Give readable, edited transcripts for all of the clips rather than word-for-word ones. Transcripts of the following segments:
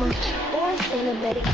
gamble or in a betting.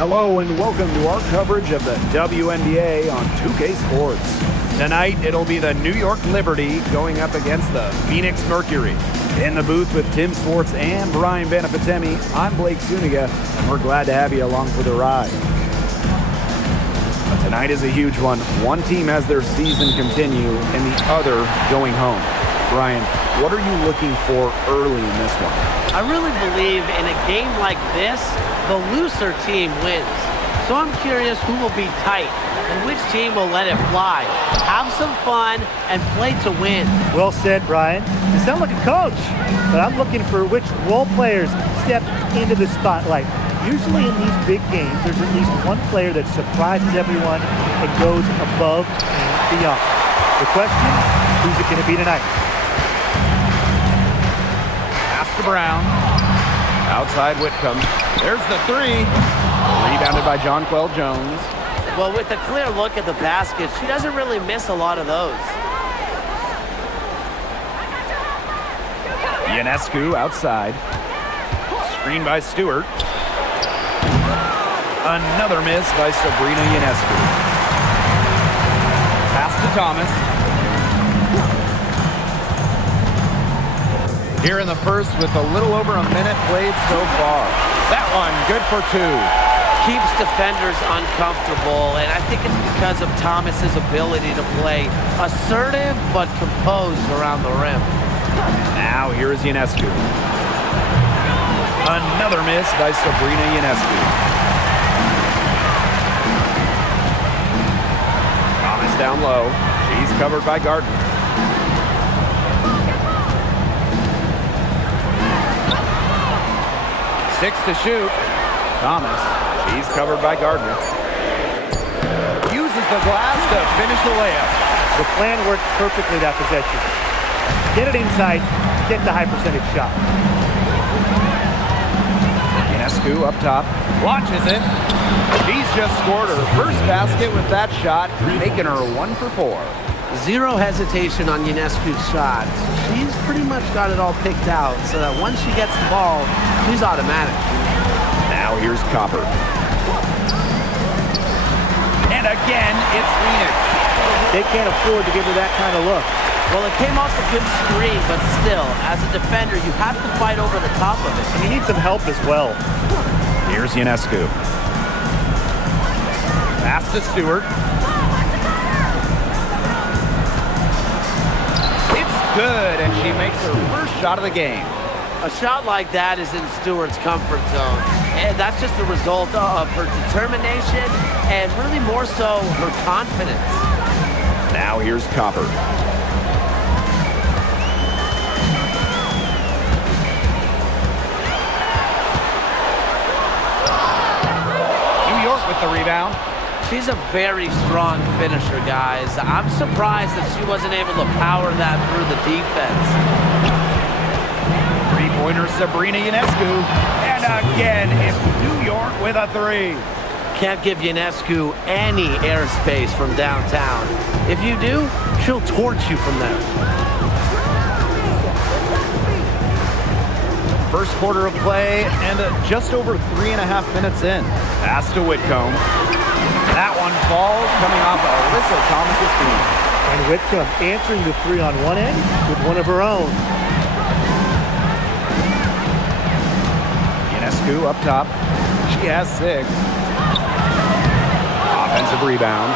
Hello and welcome to our coverage of the WNBA on 2K Sports. Tonight, it'll be the New York Liberty going up against the Phoenix Mercury. In the booth with Tim Swartz and Brian Benefitemi, I'm Blake Zuniga, and we're glad to have you along for the ride. But tonight is a huge one. One team has their season continue and the other going home. Brian, what are you looking for early in this one? I really believe in a game like this, the looser team wins. So I'm curious who will be tight and which team will let it fly. Have some fun and play to win. Well said, Brian. You sound like a coach, but I'm looking for which role players step into the spotlight. Usually in these big games, there's at least one player that surprises everyone and goes above and beyond. The question, who's it going to be tonight? Brown, outside Whitcomb. There's the three. Rebounded by Jonquel Jones. Well, with a clear look at the basket, she doesn't really miss a lot of those. Ionescu outside. Screen by Stewart. Another miss by Sabrina Ionescu. Pass to Thomas. Here in the first with a little over a minute played so far. That one good for two. Keeps defenders uncomfortable, and I think it's because of Thomas's ability to play assertive but composed around the rim. Now here is Ionescu. Another miss by Sabrina Ionescu. Thomas down low. She's covered by Gardner. 6 to shoot. Thomas, she's covered by Gardner. Uses the glass to finish the layup. The plan worked perfectly that possession. Get it inside, get the high percentage shot. Ionescu up top, launches it. She's just scored her first basket with that shot, making her 1 for 4. Zero hesitation on Ionescu's shots. She's pretty much got it all picked out so that once she gets the ball, she's automatic. Now here's Copper. And again, it's Phoenix. They can't afford to give her that kind of look. Well, it came off a good screen, but still, as a defender, you have to fight over the top of it. And you need some help as well. Here's Ionescu. Pass to Stewart. Good, and she makes her first shot of the game. A shot like that is in Stewart's comfort zone, and that's just the result of her determination and really more so her confidence. Now here's Copper. New York with the rebound. She's a very strong finisher, guys. I'm surprised that she wasn't able to power that through the defense. Three-pointer Sabrina Ionescu. And again, it's New York with a three. Can't give Ionescu any airspace from downtown. If you do, she'll torch you from there. First quarter of play and just over 3.5 minutes in. Pass to Whitcomb. That one falls, coming off Alyssa Thomas's feet. And Whitcomb answering the three on one end with one of her own. Ionescu up top. She has 6. Offensive rebound.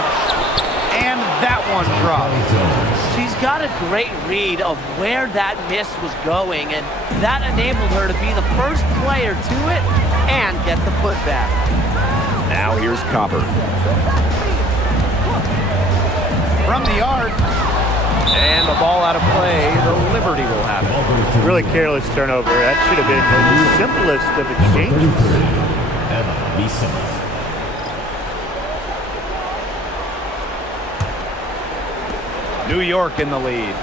And that one drops. She's got a great read of where that miss was going, and that enabled her to be the first player to it and get the putback. Now here's Copper. From the arc. And the ball out of play. The Liberty will have it. Really careless turnover. That should have been the simplest of exchanges. Lisa. New York in the lead.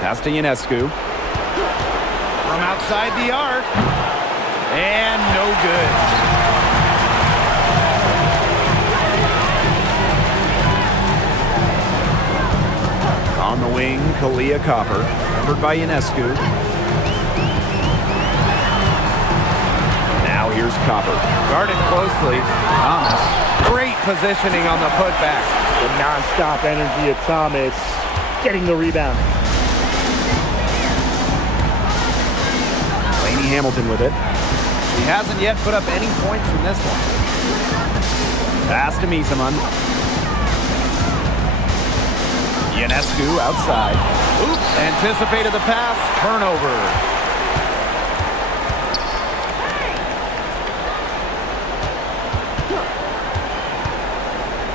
Pass to Ionescu. From outside the arc. And no good. On the wing, Kalia Copper. Covered by Ionescu. Now here's Copper. Guarded closely. Thomas. Great positioning on the putback. The non-stop energy of Thomas getting the rebound. Laney Hamilton with it. He hasn't yet put up any points in this one. Pass to Misaman. Ionescu outside. Oops, anticipated the pass. Turnover.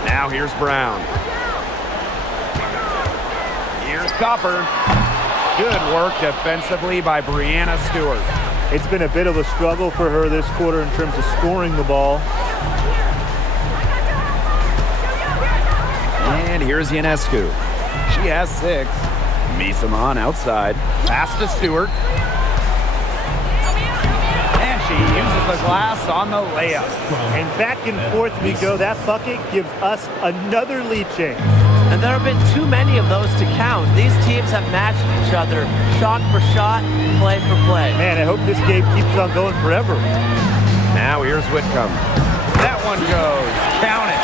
Now here's Brown. Here's Copper. Good work defensively by Brianna Stewart. It's been a bit of a struggle for her this quarter in terms of scoring the ball. And here's Ionescu. She has 6. Misaman outside. Pass to Stewart. And she uses the glass on the layup. And back and forth we go. That bucket gives us another lead change. And there have been too many of those to count. These teams have matched each other shot for shot, play for play. Man, I hope this game keeps on going forever. Now here's Whitcomb. That one goes. Count it.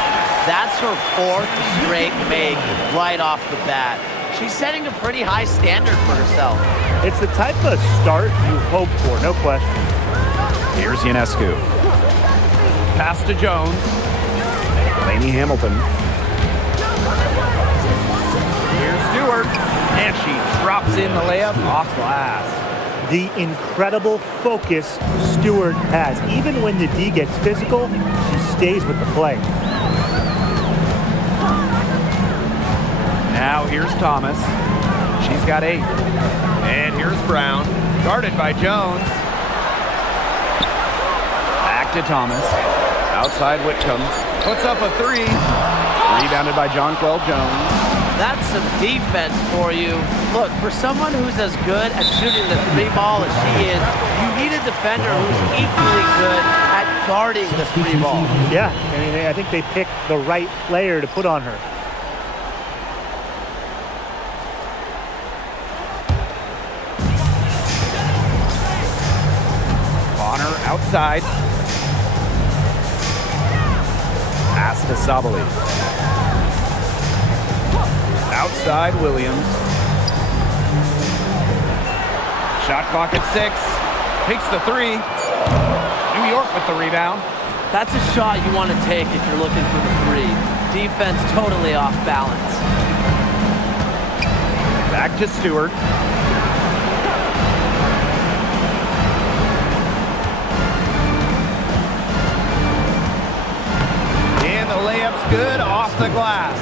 That's her 4th straight make right off the bat. She's setting a pretty high standard for herself. It's the type of start you hope for, no question. Here's Ionescu. Pass to Jones. Laney Hamilton. Here's Stewart. And she drops in the layup off glass. The incredible focus Stewart has. Even when the D gets physical, she stays with the play. Now here's Thomas. She's got 8. And here's Brown. Guarded by Jones. Back to Thomas. Outside Whitcomb. Puts up a 3. Rebounded by Jonquel Jones. That's some defense for you. Look, for someone who's as good at shooting the 3 ball as she is, you need a defender who's equally good at guarding the 3 ball. Yeah, I mean, I think they picked the right player to put on her. Bonner outside. Pass to Sabali. Outside Williams. Shot clock at 6. Takes the 3. New York with the rebound. That's a shot you want to take if you're looking for the 3. Defense totally off balance. Back to Stewart. And the layup's good off the glass.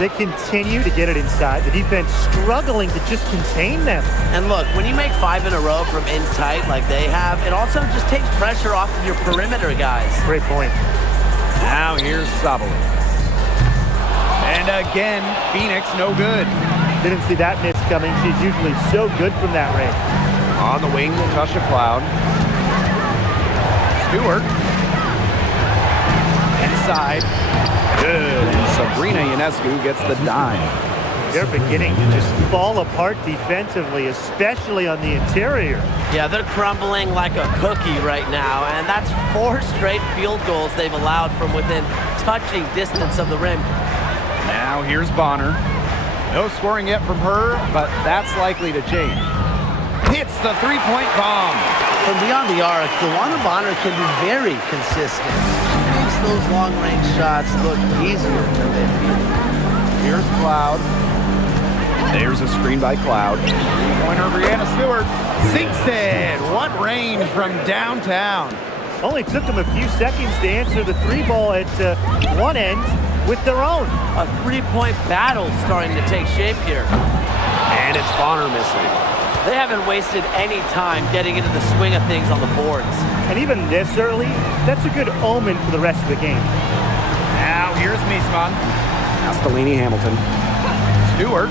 They continue to get it inside. The defense struggling to just contain them. And look, when you make 5 in a row from in tight like they have, it also just takes pressure off of your perimeter guys. Great point. Now here's Sabali. And again, Phoenix no good. Didn't see that miss coming. She's usually so good from that range. On the wing, Natasha Cloud. Stewart. Inside. Good. And Sabrina Ionescu gets the dime. They're beginning to just fall apart defensively, especially on the interior. Yeah, they're crumbling like a cookie right now, and that's 4 straight field goals they've allowed from within touching distance of the rim. Now here's Bonner. No scoring yet from her, but that's likely to change. Hits the 3-point bomb. From beyond the arc, DeWanna Bonner can be very consistent. She makes those long-range shots look easier than they feel. Here's Cloud. There's a screen by Cloud. Pointer Brianna Stewart sinks it. What range from downtown. Only took them a few seconds to answer the 3-ball at one end with their own. A 3-point battle starting to take shape here. And it's Bonner missing. They haven't wasted any time getting into the swing of things on the boards. And even this early, that's a good omen for the rest of the game. Now here's Miesman. Castellini Hamilton. Stewart.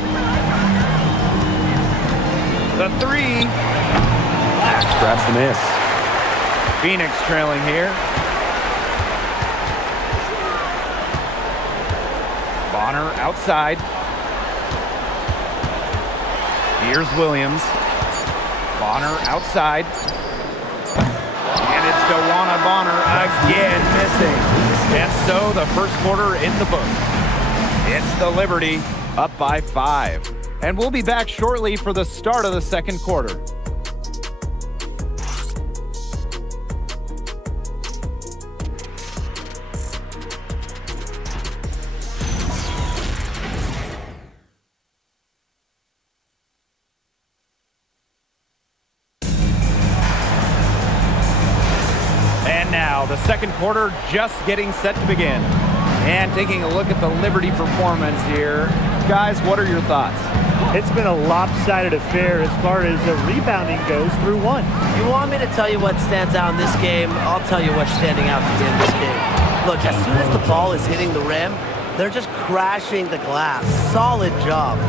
The three. Grabs the miss. Phoenix trailing here. Bonner outside. Here's Williams. Bonner outside. And it's DeWanna Bonner again missing. And so the first quarter in the books. It's the Liberty up by 5. And we'll be back shortly for the start of the second quarter. The second quarter just getting set to begin. And taking a look at the Liberty performance here. Guys, what are your thoughts? It's been a lopsided affair as far as rebounding goes through one. You want me to tell you what stands out in this game? I'll tell you what's standing out to end this game. Look, as soon as the ball is hitting the rim, they're just crashing the glass. Solid job.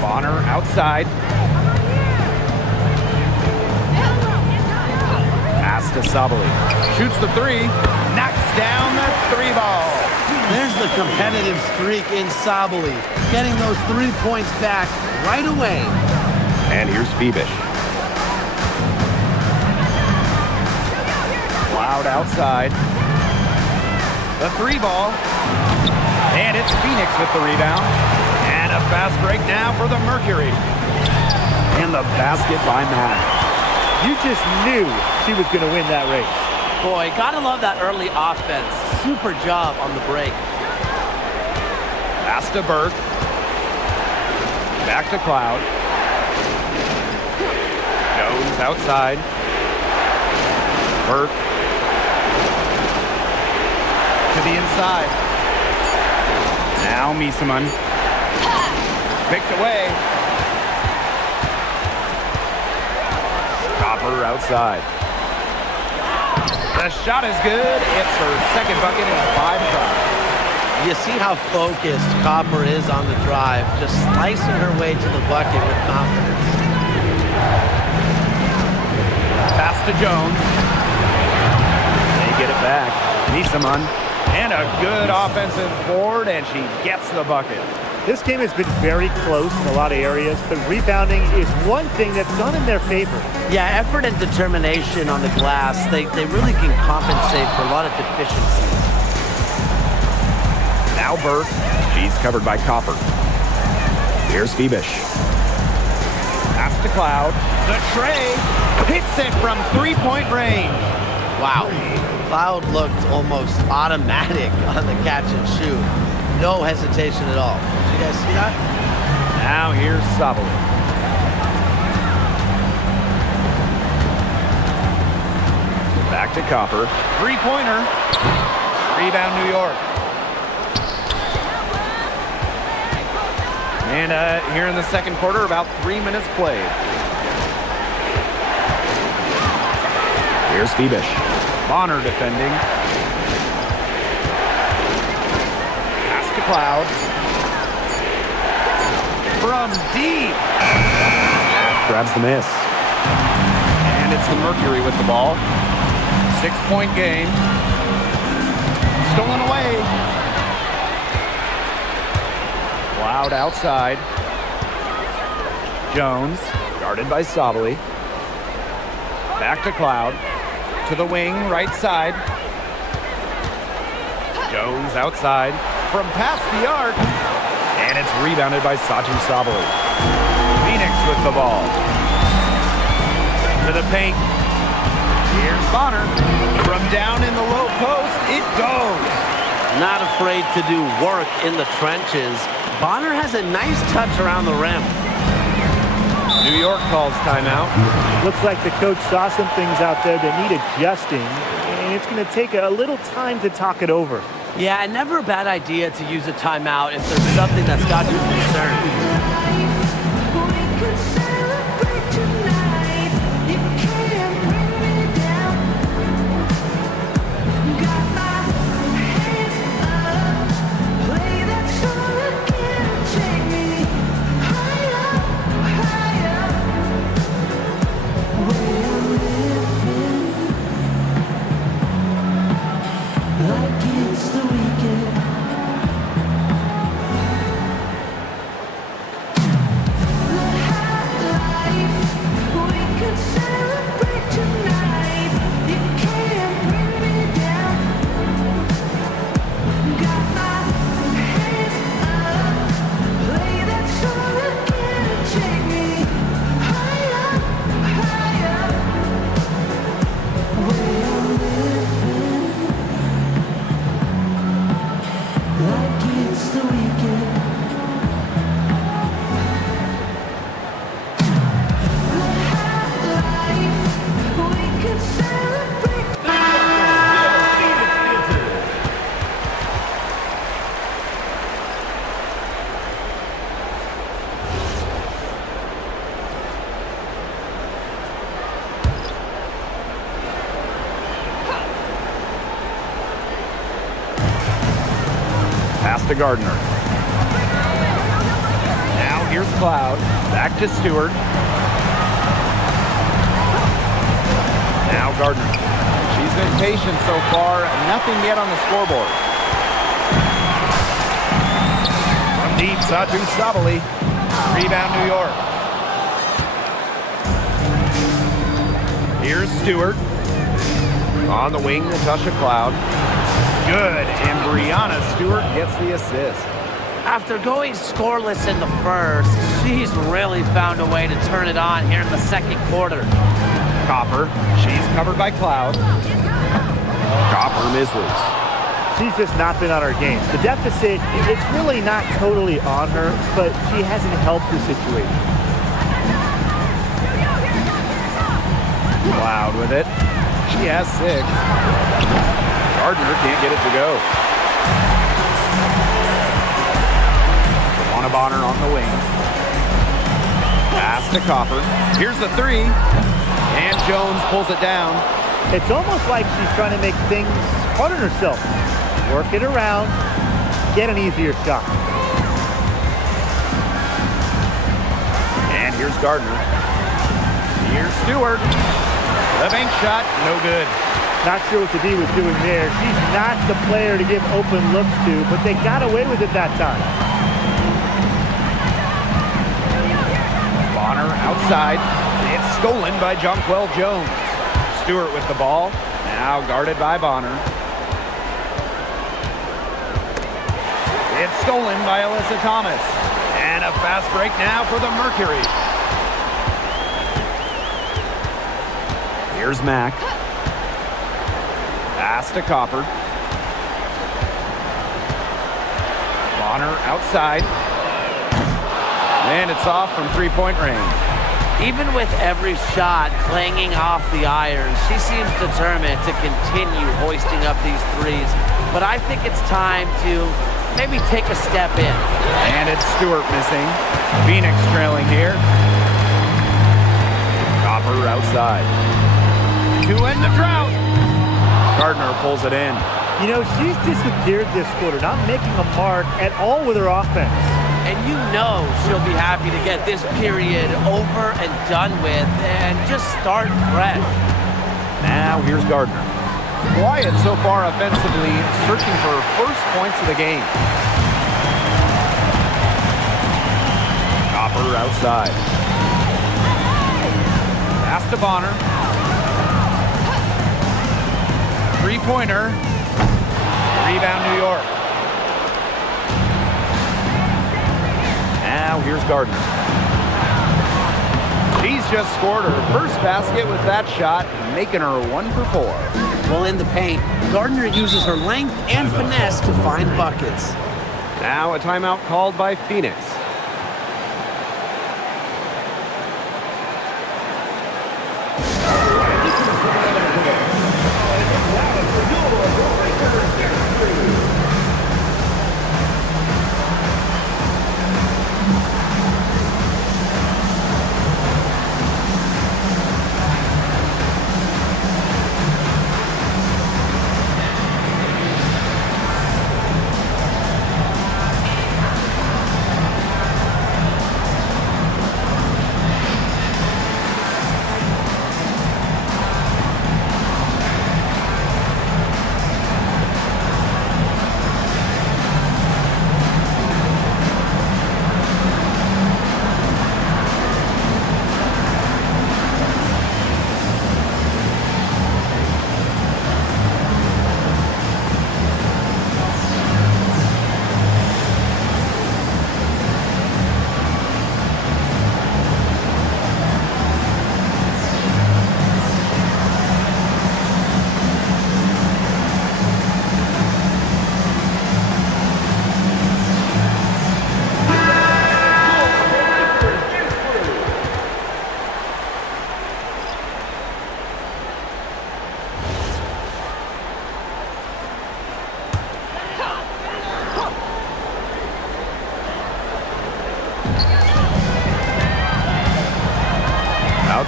Bonner outside. Pass to Sabali. Shoots the three. Knocks down the three ball. There's the competitive streak in Sabali. Getting those 3 points back right away. And here's Phoebus. Loud outside. The three ball. And it's Phoenix with the rebound. And a fast break now for the Mercury. And the basket by Matt. You just knew she was going to win that race. Boy, gotta love that early offense. Super job on the break. Pass to Burke. Back to Cloud. Jones outside. Burke. To the inside. Now Miesman. Picked away. Copper outside. The shot is good. It's her second bucket in 5 tries. You see how focused Copper is on the drive, just slicing her way to the bucket with confidence. Pass to Jones. They get it back. Miesman. And a good offensive board, and she gets the bucket. This game has been very close in a lot of areas, but rebounding is one thing that's gone in their favor. Yeah, effort and determination on the glass, they really can compensate for a lot of deficiencies. Now Burke. She's covered by Copper. Here's Phoebus. Pass to Cloud. The tray. Hits it from three-point range. Wow. Cloud looked almost automatic on the catch and shoot. No hesitation at all. Did you guys see that? Now here's Sabali. Back to Copper. Three-pointer. Rebound, New York. And here in the second quarter, about 3 minutes played. Here's Phoebus. Bonner defending. Cloud from deep. Grabs the miss. And it's the Mercury with the ball. 6-point game. Stolen away. Cloud outside. Jones, guarded by Sabali. Back to Cloud. To the wing, right side. Jones outside. From past the arc, and it's rebounded by Satu Sabali. Phoenix with the ball. To the paint. Here's Bonner. From down in the low post, it goes. Not afraid to do work in the trenches. Bonner has a nice touch around the rim. New York calls timeout. Looks like the coach saw some things out there that need adjusting, and it's going to take a little time to talk it over. Yeah, and never a bad idea to use a timeout if there's something that's got you concerned. Pass to Gardner. Now here's Cloud. Back to Stewart. Now Gardner. She's been patient so far. Nothing yet on the scoreboard. From deep, Satu Sabali. Rebound, New York. Here's Stewart. On the wing, Natasha Cloud. Good, and Brianna Stewart gets the assist. After going scoreless in the first, she's really found a way to turn it on here in the second quarter. Copper, she's covered by Cloud. Copper misses. She's just not been on her game. The deficit, it's really not totally on her, but she hasn't helped the situation. Cloud with it. She has 6. Gardner can't get it to go. Bonner on the wing. Pass to Copper. Here's the 3. And Jones pulls it down. It's almost like she's trying to make things hard on herself. Work it around, get an easier shot. And here's Gardner. Here's Stewart. The bank shot, no good. Not sure what the D was doing there. She's not the player to give open looks to, but they got away with it that time. Bonner outside. It's stolen by Jonquel Jones. Stewart with the ball. Now guarded by Bonner. It's stolen by Alyssa Thomas. And a fast break now for the Mercury. Here's Mack. Pass to Copper. Bonner outside. And it's off from three-point range. Even with every shot clanging off the iron, she seems determined to continue hoisting up these threes. But I think it's time to maybe take a step in. And it's Stewart missing. Phoenix trailing here. Copper outside. To end the drought. Gardner pulls it in. You know, she's disappeared this quarter, not making a mark at all with her offense. And you know she'll be happy to get this period over and done with and just start fresh. Now here's Gardner. Quiet so far offensively, searching for her first points of the game. Copper outside. Pass to Bonner. Three-pointer. Rebound, New York. Now here's Gardner. She's just scored her first basket with that shot, making her 1 for 4. Well, in the paint, Gardner uses her length and finesse to find buckets. Now a timeout called by Phoenix.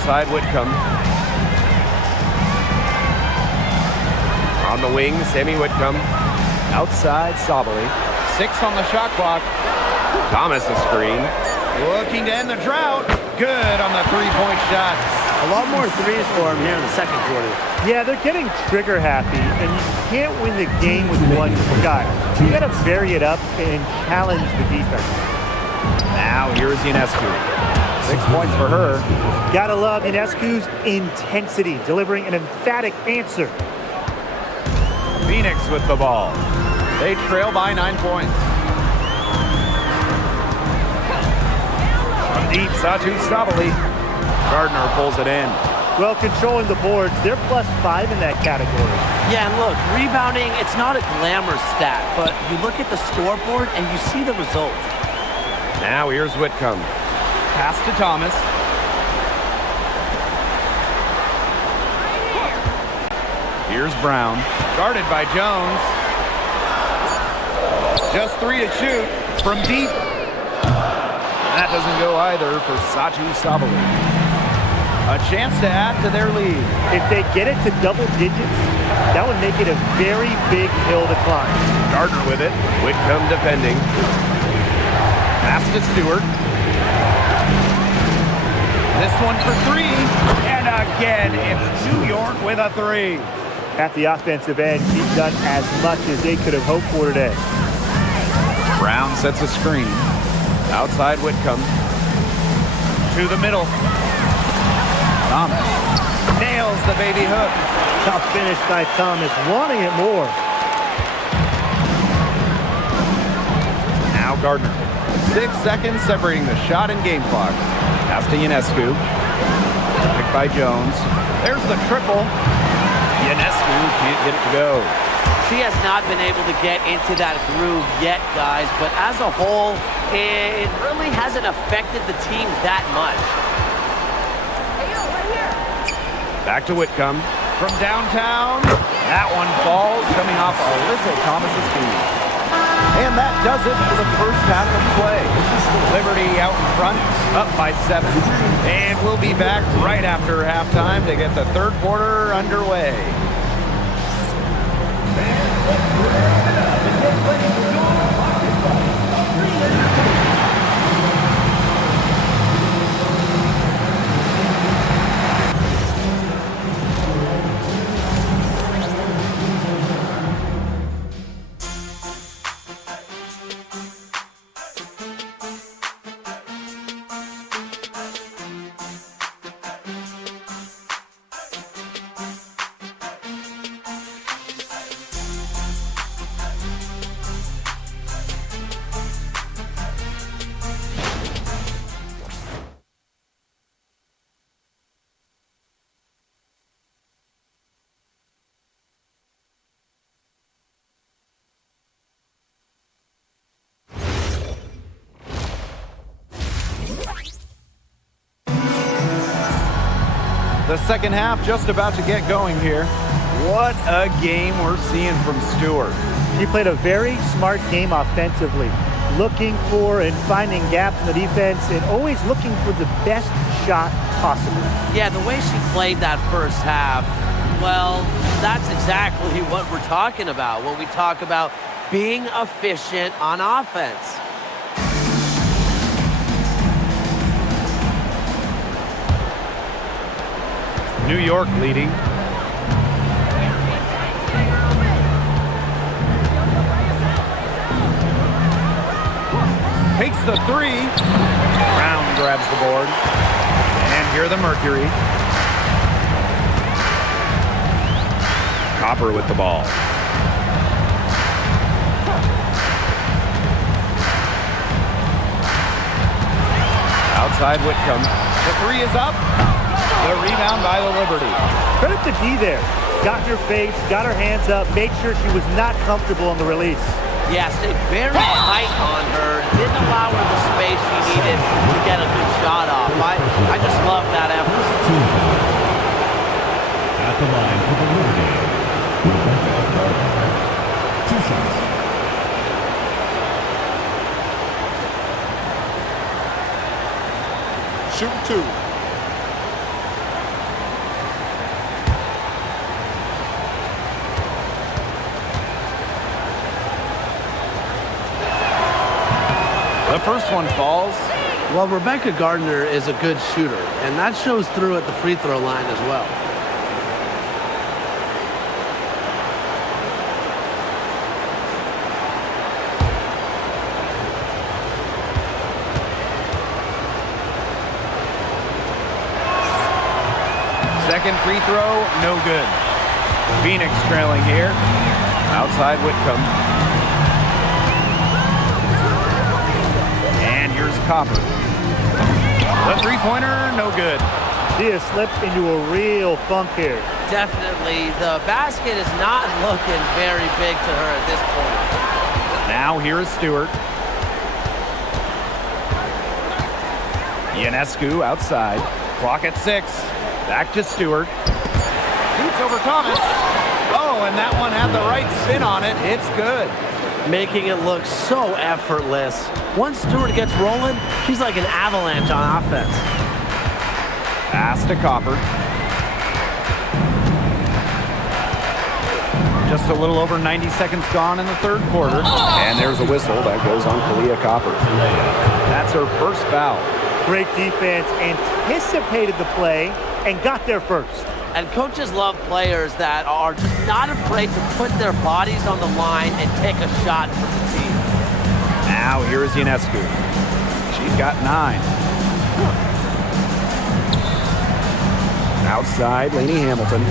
Outside Whitcomb. On the wing, Sammy Whitcomb. Outside Sabali. 6 on the shot clock. Thomas a screen. Looking to end the drought. Good on the three-point shot. A lot more threes for him here in the second quarter. Yeah, they're getting trigger happy, and you can't win the game with one shot. You got to vary it up and challenge the defense. Now here's Ionescu. 6 points for her. Gotta love Ionescu's intensity, delivering an emphatic answer. Phoenix with the ball. They trail by 9 points. From deep, Satu Sabali. Gardner pulls it in. Well, controlling the boards, they're +5 in that category. Yeah, and look, rebounding, it's not a glamour stat, but you look at the scoreboard and you see the result. Now here's Whitcomb. Pass to Thomas. Here's Brown. Guarded by Jones. Just 3 to shoot from deep. That doesn't go either for Satu Sabali. A chance to add to their lead. If they get it to double digits, that would make it a very big hill to climb. Gardner with it. Whitcomb defending. Pass to Stewart. This one for 3. And again, it's New York with a 3. At the offensive end, he's done as much as they could have hoped for today. Brown sets a screen. Outside Whitcomb. To the middle. Thomas nails the baby hook. Tough finish by Thomas, wanting it more. Now Gardner. 6 seconds separating the shot and game clocks. Pass to Ionescu. Picked by Jones. There's the triple. Ionescu can't get it to go. She has not been able to get into that groove yet, guys, but as a whole, it really hasn't affected the team that much. Back to Whitcomb. From downtown. That one falls, coming off Alyssa Thomas's feet. And that does it for the first half of play. Liberty out in front, up by 7. And we'll be back right after halftime to get the third quarter underway. The second half just about to get going here. What a game we're seeing from Stewart. She played a very smart game offensively, looking for and finding gaps in the defense and always looking for the best shot possible. Yeah, the way she played that first half, well, that's exactly what we're talking about when we talk about being efficient on offense. New York leading. Takes the 3. Brown grabs the board. And here the Mercury. Copper with the ball. Outside Whitcomb. The 3 is up. The rebound by the Liberty. Credit to D there. Got in her face, got her hands up, made sure she was not comfortable on the release. Yeah, stayed very tight on her. Didn't allow her the space she needed to get a good shot off. I just love that effort. At the line for the Liberty. Two shots. Shoot 2. The first one falls. Well, Rebecca Gardner is a good shooter, and that shows through at the free throw line as well. Second free throw, no good. Phoenix trailing here. Outside Whitcomb. And here's Copper. The three-pointer, no good. She has slipped into a real funk here. Definitely. The basket is not looking very big to her at this point. Now here is Stewart. Ionescu outside. Clock at 6. Back to Stewart. Shoots over Thomas. Oh, and that one had the right spin on it. It's good. Making it look so effortless. Once Stewart gets rolling, she's like an avalanche on offense. Pass to Copper. Just a little over 90 seconds gone in the third quarter. And there's a whistle that goes on Kalia Copper. That's her first foul. Great defense, anticipated the play, and got there first. And coaches love players that are just not afraid to put their bodies on the line and take a shot for the team. Now here is Ionescu. She's got 9. Outside, Lainey Hamilton.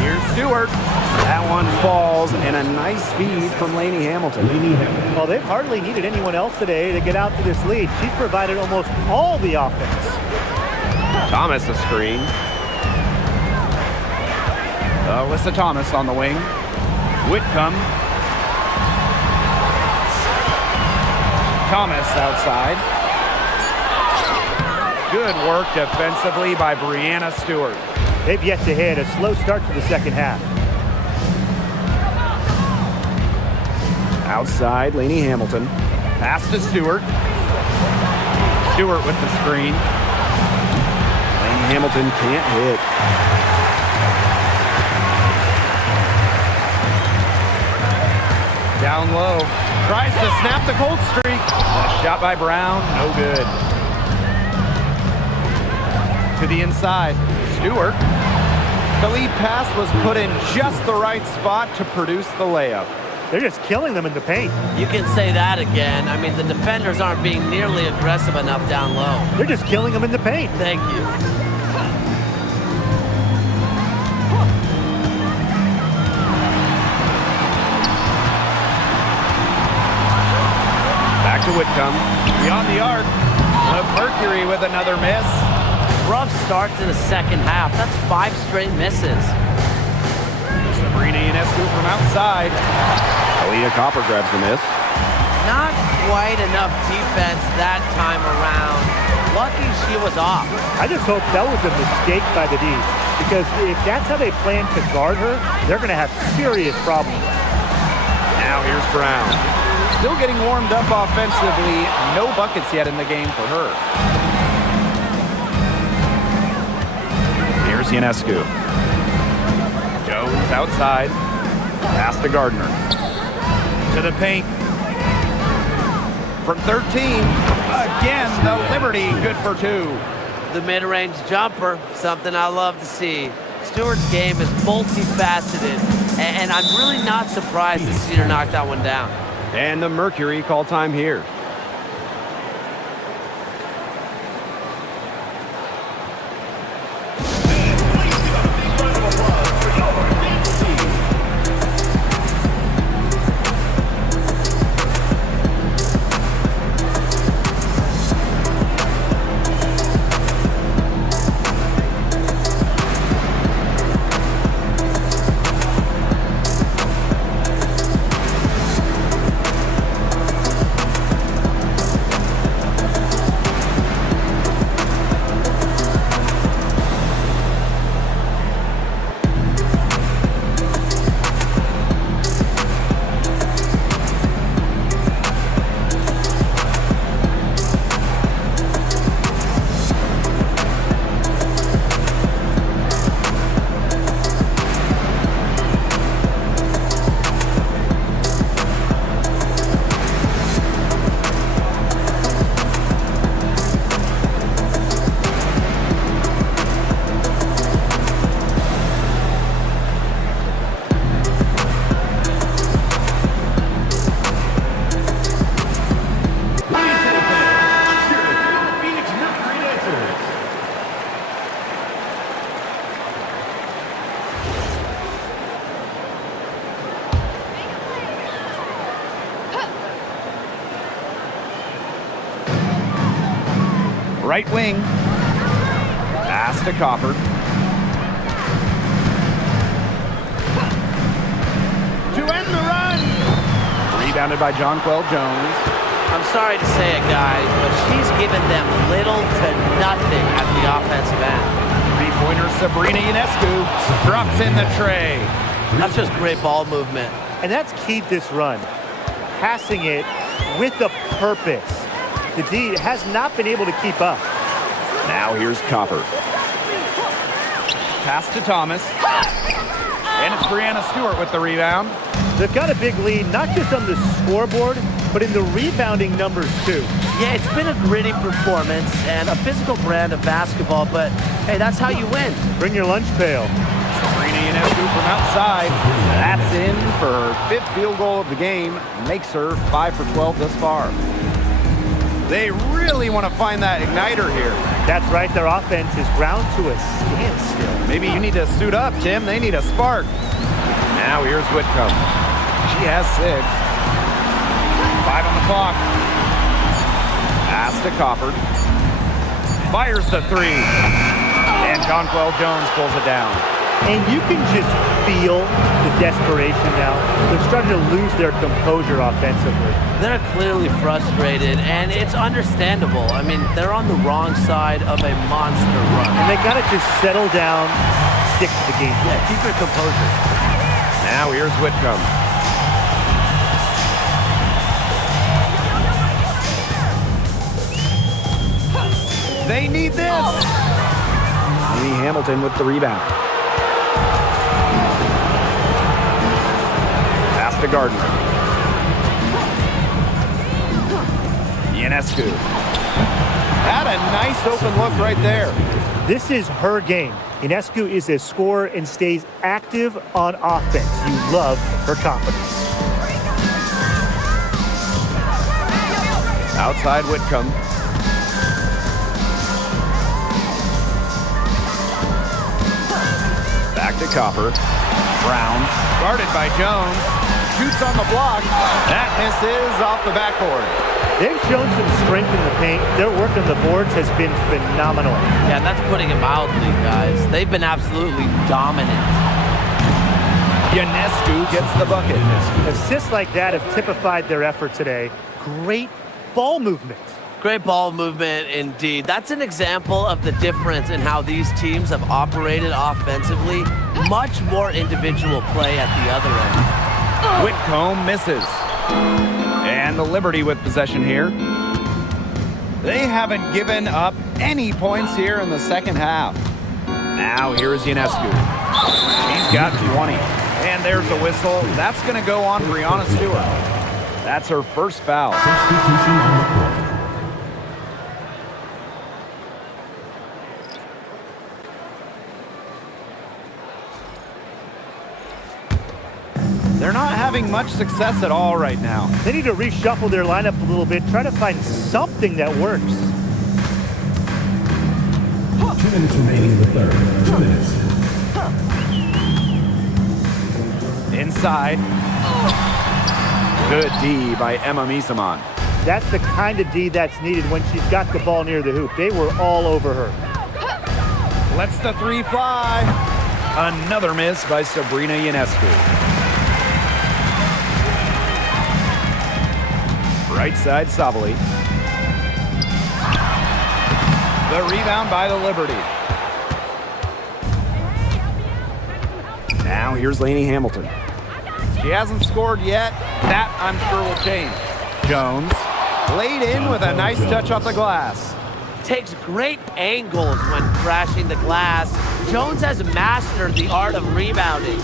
Here's Stewart. That one falls, and a nice feed from Lainey Hamilton. Well, they've hardly needed anyone else today to get out to this lead. She's provided almost all the offense. Thomas a screen. Alyssa Thomas on the wing. Whitcomb. Thomas outside. Good work defensively by Brianna Stewart. They've yet to hit a slow start to the second half. Outside, Lainey Hamilton. Pass to Stewart. Stewart with the screen. Lainey Hamilton can't hit. Down low. Tries to snap the cold streak. A shot by Brown, no good. To the inside, Stewart. The lead pass was put in just the right spot to produce the layup. They're just killing them in the paint. You can say that again. I mean, the defenders aren't being nearly aggressive enough down low. They're just killing them in the paint. Thank you. Back to Whitcomb. Beyond the arc. Mercury with another miss. Rough start to the second half. That's 5 straight misses. Sabrina Ionescu from outside. Aaliyah Copper grabs the miss. Not quite enough defense that time around. Lucky she was off. I just hope that was a mistake by the D, because if that's how they plan to guard her, they're going to have serious problems. Now here's Brown. Still getting warmed up offensively. No buckets yet in the game for her. Here's Ionescu. Jones outside. Pass to Gardner. To the paint. From 13. Again, the Liberty good for 2. The mid-range jumper, something I love to see. Stewart's game is multifaceted, and I'm really not surprised to see her knock that one down. And the Mercury call time here. Right wing. Pass to Copper. To end the run. Rebounded by Jonquel Jones. I'm sorry to say it, guys, but she's given them little to nothing at the offensive end. Three-pointer Sabrina Ionescu drops in the tray. That's just great ball movement. And that's keyed this run. Passing it with a purpose. The D has not been able to keep up. Now here's Copper. Pass to Thomas. And it's Brianna Stewart with the rebound. They've got a big lead, not just on the scoreboard, but in the rebounding numbers too. Yeah, it's been a gritty performance and a physical brand of basketball, but hey, that's how you win. Bring your lunch pail. Sabrina Ionescu from outside. That's in for her 5th field goal of the game. Makes her 5 for 12 thus far. They really want to find that igniter here. That's right, their offense is ground to a standstill. Maybe you need to suit up, Tim. They need a spark. Now here's Whitcomb. She has 6. 5 on the clock. Pass to Copper. Fires the 3. And Jonquel Jones pulls it down. And you can just feel the desperation now. They're starting to lose their composure offensively. They're clearly frustrated, and it's understandable. I mean, they're on the wrong side of a monster run. And they got to just settle down, stick to the game. Yeah, keep your composure. Now here's Whitcomb. They need this. Amy Hamilton with the rebound. Pass to Gardner. Ionescu. Had a nice open look right there. This is her game. Ionescu is a scorer and stays active on offense. You love her confidence. Outside Whitcomb. Back to Copper. Brown. Guarded by Jones. Shoots on the block. That misses off the backboard. They've shown some strength in the paint. Their work on the boards has been phenomenal. Yeah, that's putting it mildly, guys. They've been absolutely dominant. Ionescu gets the bucket. Assists like that have typified their effort today. Great ball movement. Great ball movement indeed. That's an example of the difference in how these teams have operated offensively. Much more individual play at the other end. Whitcomb misses. And the Liberty with possession here. They haven't given up any points here in the second half. Now here's Ionescu. She's got 20. And there's a whistle. That's going to go on Brianna Stewart. That's her first foul. Substitution on the court. They're not having much success at all right now. They need to reshuffle their lineup a little bit, try to find something that works. 2 minutes remaining in the third. 2 minutes. Inside. Good D by Emma Misaman. That's the kind of D that's needed when she's got the ball near the hoop. They were all over her. Lets the 3 fly. Another miss by Sabrina Ionescu. Right side, Savali. The rebound by the Liberty. Now here's Lainey Hamilton. She hasn't scored yet. That, I'm sure, will change. Jones laid in with a nice touch off the glass. Takes great angles when crashing the glass. Jones has mastered the art of rebounding.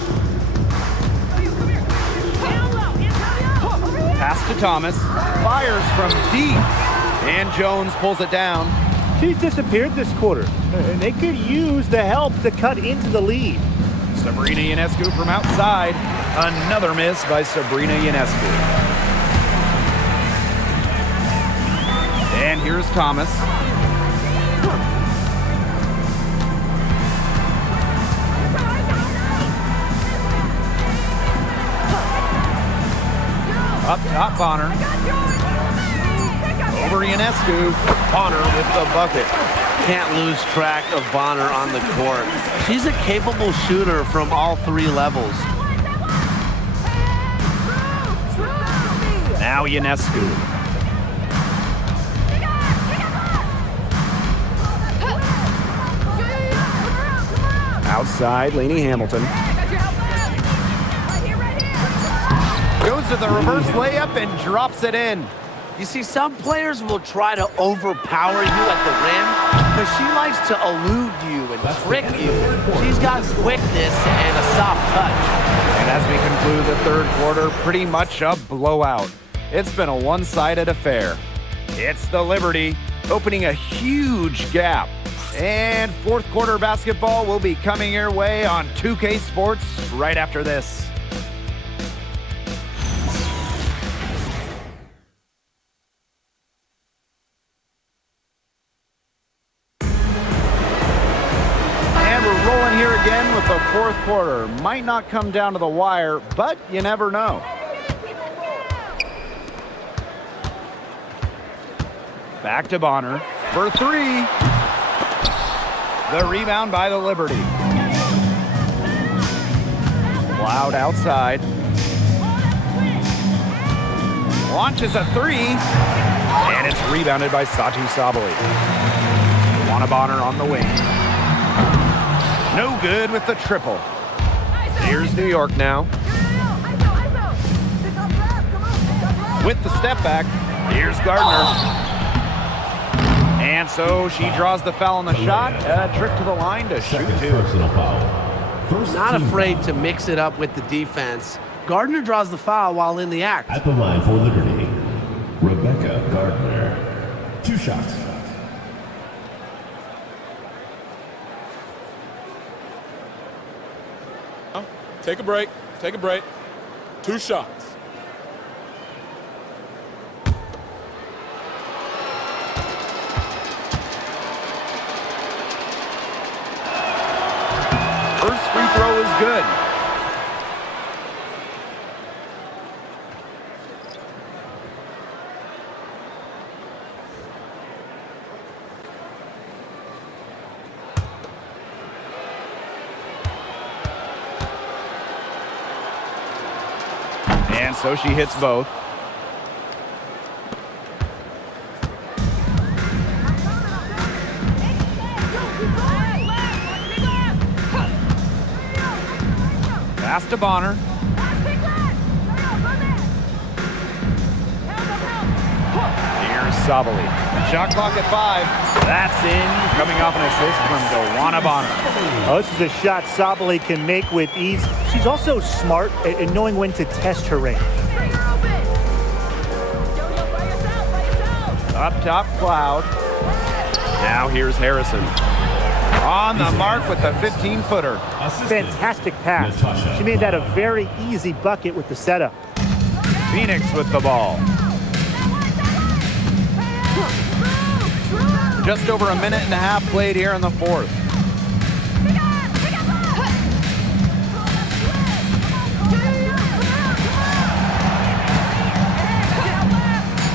Pass to Thomas. Fires from deep. And Jones pulls it down. She's disappeared this quarter. And they could use the help to cut into the lead. Sabrina Ionescu from outside. Another miss by Sabrina Ionescu. And here's Thomas. Up top, Bonner. over Ionescu. Bonner with the bucket. Can't lose track of Bonner on the court. She's a capable shooter from all three levels. Now Ionescu. Outside, Lainey Hamilton. Goes to the reverse layup and drops it in. You see, some players will try to overpower you at the rim, but she likes to elude you and trick you. She's got quickness and a soft touch. And as we conclude the third quarter, pretty much a blowout. It's been a one-sided affair. It's the Liberty opening a huge gap. And fourth quarter basketball will be coming your way on 2K Sports right after this. And we're rolling here again with the fourth quarter. Might not come down to the wire, but you never know. Back to Bonner for three. The rebound by the Liberty. Cloud outside. Launches a three. And it's rebounded by Satu Sabali. Juana Bonner on the wing. No good with the triple. Here's New York now. With the step back, here's Gardner. And so she draws the foul on the shot. A trip to the line to shoot two. Personal foul. First Not team afraid foul. to mix it up with the defense. Gardner draws the foul while in the act. At the line for Liberty, Rebecca Gardner. 2 shots. Take a break. Take a break. 2 shots. First free throw is good. And so she hits both. Pass to Bonner. Here's Sabali. Shot clock at 5. That's in. Coming off an assist from Juana Bonner. Oh, this is a shot Sabali can make with ease. She's also smart at knowing when to test her range. Up top, Cloud. Now here's Harrison. On the mark with the 15-footer. Fantastic pass. She made that a very easy bucket with the setup. Phoenix with the ball. Just over a minute and a half played here in the fourth.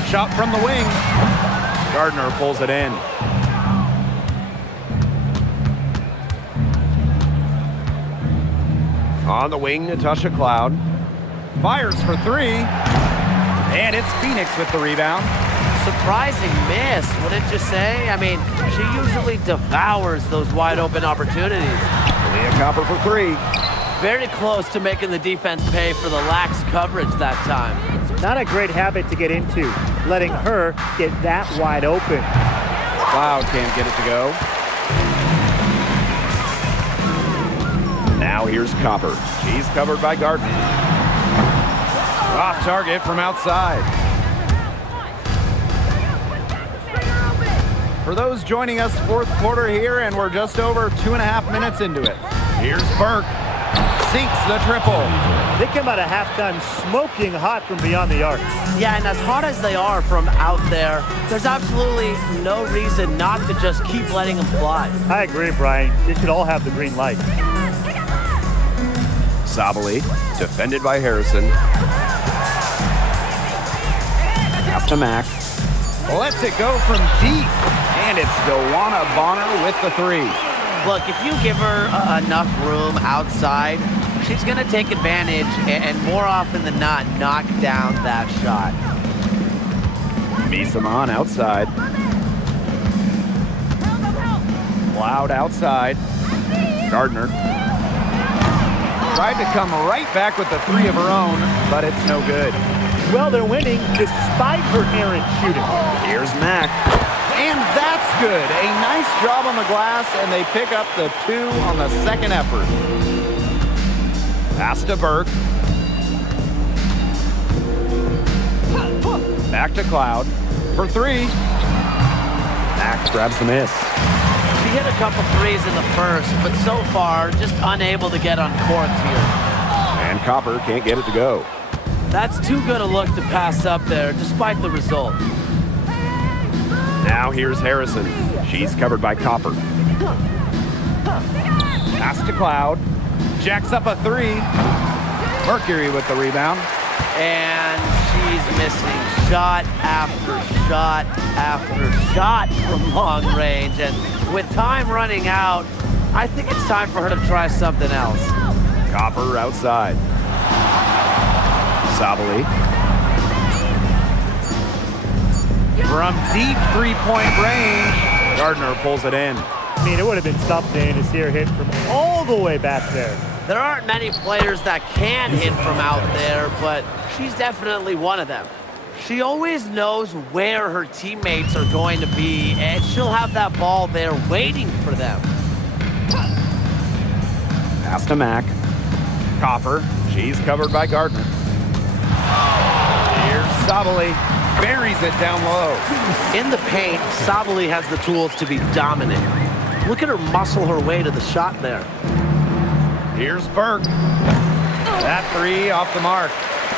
Shot from the wing. Gardner pulls it in. On the wing, Natasha Cloud. Fires for 3. And it's Phoenix with the rebound. Surprising miss, wouldn't you say? I mean, she usually devours those wide open opportunities. Leah Copper for 3. Very close to making the defense pay for the lax coverage that time. Not a great habit to get into, letting her get that wide open. Cloud can't get it to go. Now here's Copper. She's covered by Gardner. Off target from outside. For those joining us, fourth quarter here, and we're just over 2.5 minutes into it. Here's Burke. Sinks the triple. They come out of halftime smoking hot from beyond the arc. Yeah, and as hot as they are from out there, there's absolutely no reason not to just keep letting them fly. I agree, Brian. They should all have the green light. Sabali, defended by Harrison. Pass to Mack. Lets it go from deep. And it's Dewana Bonner with the three. Look, if you give her enough room outside, she's going to take advantage and more often than not knock down that shot. Misaman outside. Cloud outside. Gardner. Tried to come right back with the three of her own, but it's no good. Well, they're winning despite her errant shooting. Here's Mack. And that's good. A nice job on the glass, and they pick up the two on the second effort. Pass to Burke. Back to Cloud for three. Mack grabs the miss. She hit a couple threes in the first, but so far, just unable to get uncorked here. And Copper can't get it to go. That's too good a look to pass up there, despite the result. Now here's Harrison. She's covered by Copper. Pass to Cloud. Jacks up a three. Mercury with the rebound. And she's missing shot after shot after shot from long range. And with time running out, I think it's time for her to try something else. Copper outside. Sabali. From deep three-point range, Gardner pulls it in. I mean, it would have been something to see her hit from all the way back there. There aren't many players that can hit from out there, but she's definitely one of them. She always knows where her teammates are going to be, and she'll have that ball there waiting for them. Pass to Mack. Copper. She's covered by Gardner. Here's Sabali. Buries it down low. In the paint, Sabali has the tools to be dominant. Look at her muscle her way to the shot there. Here's Burke. That three off the mark.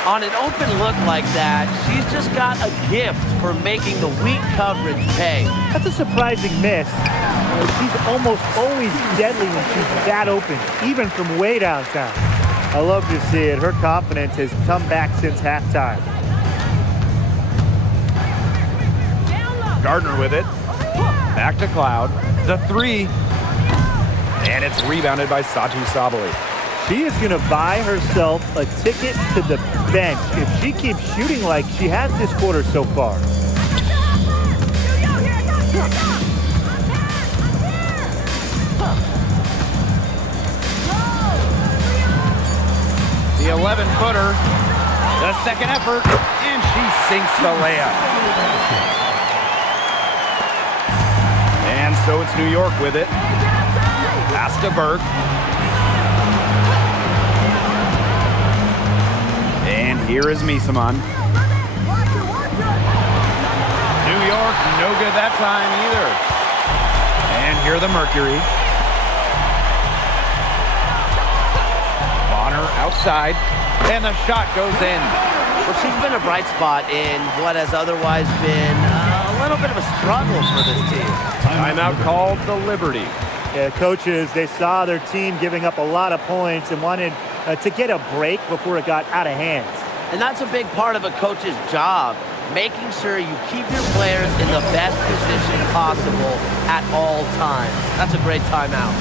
On an open look like that, she's just got a gift for making the weak coverage pay. That's a surprising miss. She's almost always deadly when she's that open, even from way downtown. I love to see it. Her confidence has come back since halftime. Gardner with it. Back to Cloud. The three. And it's rebounded by Satu Sabali. She is going to buy herself a ticket to the bench if she keeps shooting like she has this quarter so far. The 11-footer. The second effort. And she sinks the layup. And so it's New York with it. Pass to Burke. And here is Misaman. New York, no good that time either. And here the Mercury. Bonner outside. And the shot goes in. Well, she's been a bright spot in what has otherwise been a little bit of a struggle for this team. Timeout called the Liberty. Yeah, coaches, they saw their team giving up a lot of points and wanted to get a break before it got out of hand. And that's a big part of a coach's job, making sure you keep your players in the best position possible at all times. That's a great timeout.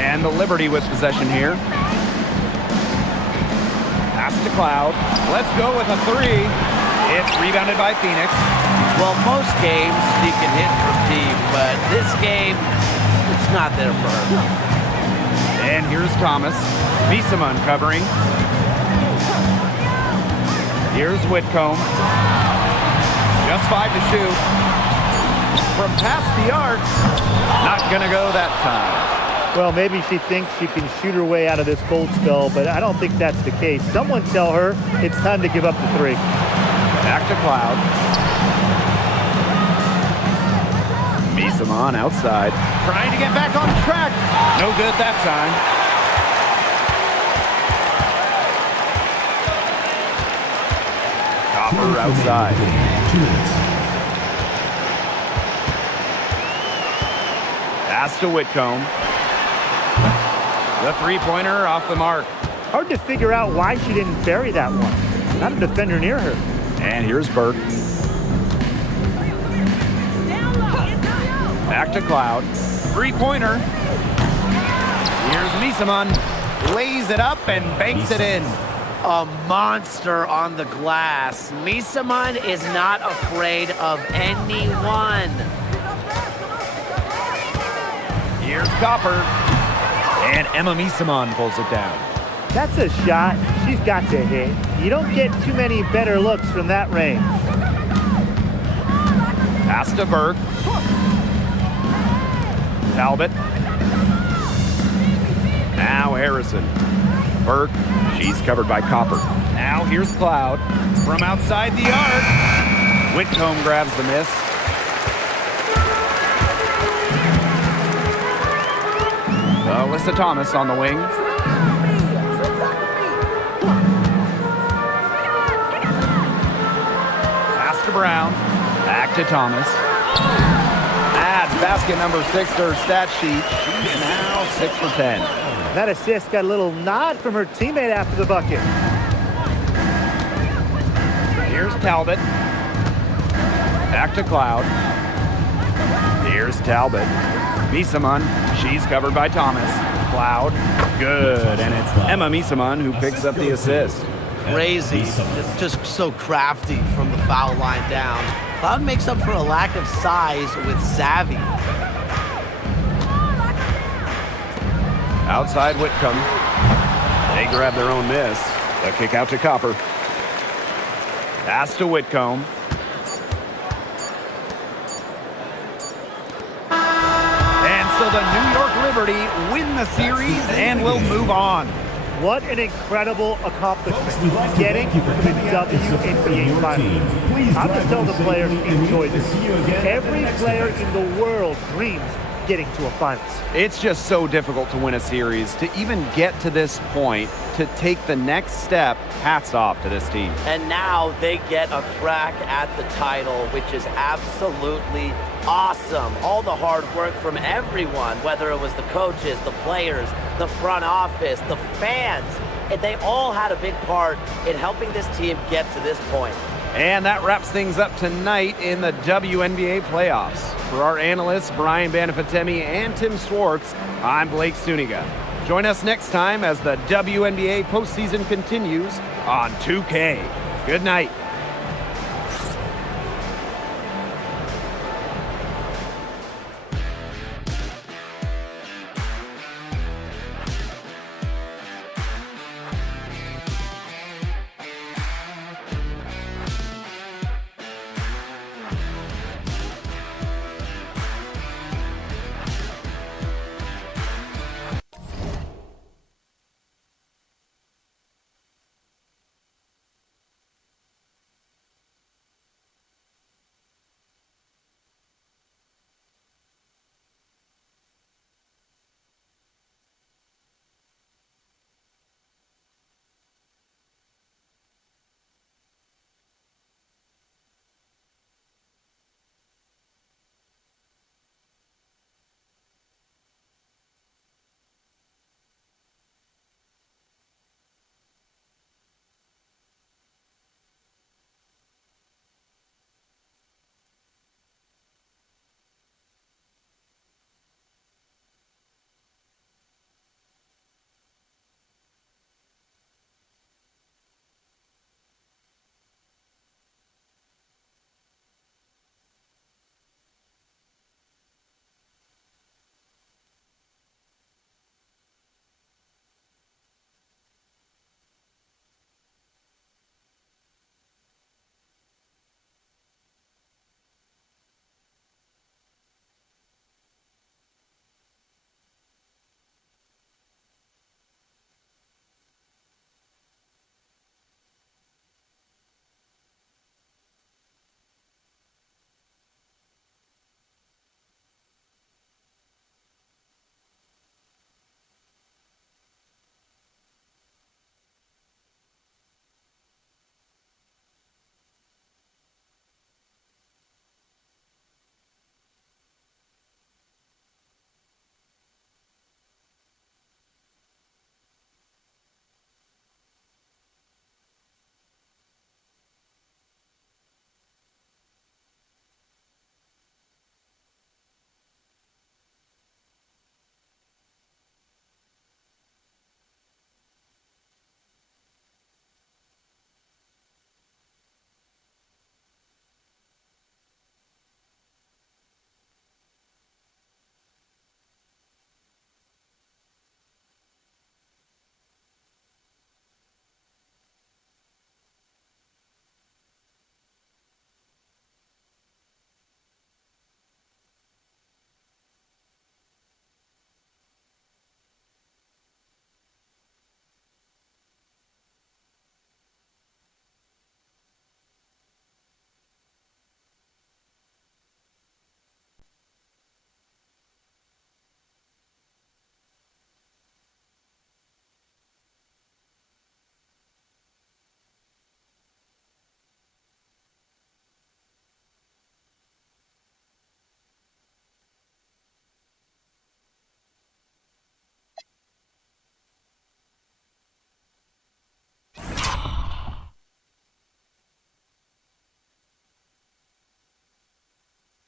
And the Liberty with possession here. Pass to Cloud. Let's go with a three. It's rebounded by Phoenix. Well, most games she can hit from deep, but this game, it's not there for her. And here's Thomas. Misaman covering. Here's Whitcomb. Just 5 to shoot. From past the arc. Not going to go that time. Well, maybe she thinks she can shoot her way out of this cold spell, but I don't think that's the case. Someone tell her it's time to give up the three. Back to Cloud. Misaman outside. Trying to get back on track. No good that time. Copper outside. Pass to Whitcomb. The three-pointer off the mark. Hard to figure out why she didn't bury that one. Not a defender near her. And here's Burke. Back to Cloud. Three-pointer. Here's Misaman. Lays it up and banks it in. A monster on the glass. Misaman is not afraid of anyone. Here's Copper. And Emma Misaman pulls it down. That's a shot she's got to hit. You don't get too many better looks from that range. Pass to Burke. Talbot. Now Harrison. Burke. She's covered by Copper. Now here's Cloud. From outside the arc. Whitcomb grabs the miss. Alyssa Thomas on the wing. Pass to Brown. Back to Thomas. Adds basket number 6 to her stat sheet. She's now 6 for 10. That assist got a little nod from her teammate after the bucket. Here's Talbot. Back to Cloud. Here's Talbot. Misaman, she's covered by Thomas. Cloud, good, and it's Emma Misaman who picks up the assist. Crazy, just so crafty from the foul line down. Cloud makes up for a lack of size with savvy. Outside Whitcomb. They grab their own miss. A kick out to Copper. Pass to Whitcomb. So the New York Liberty win the series and will move on. What an incredible accomplishment. Getting to the WNBA Finals. I'm just telling the players enjoy this. Every player in the world dreams getting to a finals. It's just so difficult to win a series. To even get to this point, to take the next step, hats off to this team. And now they get a crack at the title, which is absolutely awesome. All the hard work from everyone, whether it was the coaches, the players, the front office, the fans, they all had a big part in helping this team get to this point. And that wraps things up tonight in the WNBA playoffs. For our analysts, Brian Banafitemi and Tim Swartz, I'm Blake Suniga. Join us next time as the WNBA postseason continues on 2K. Good night.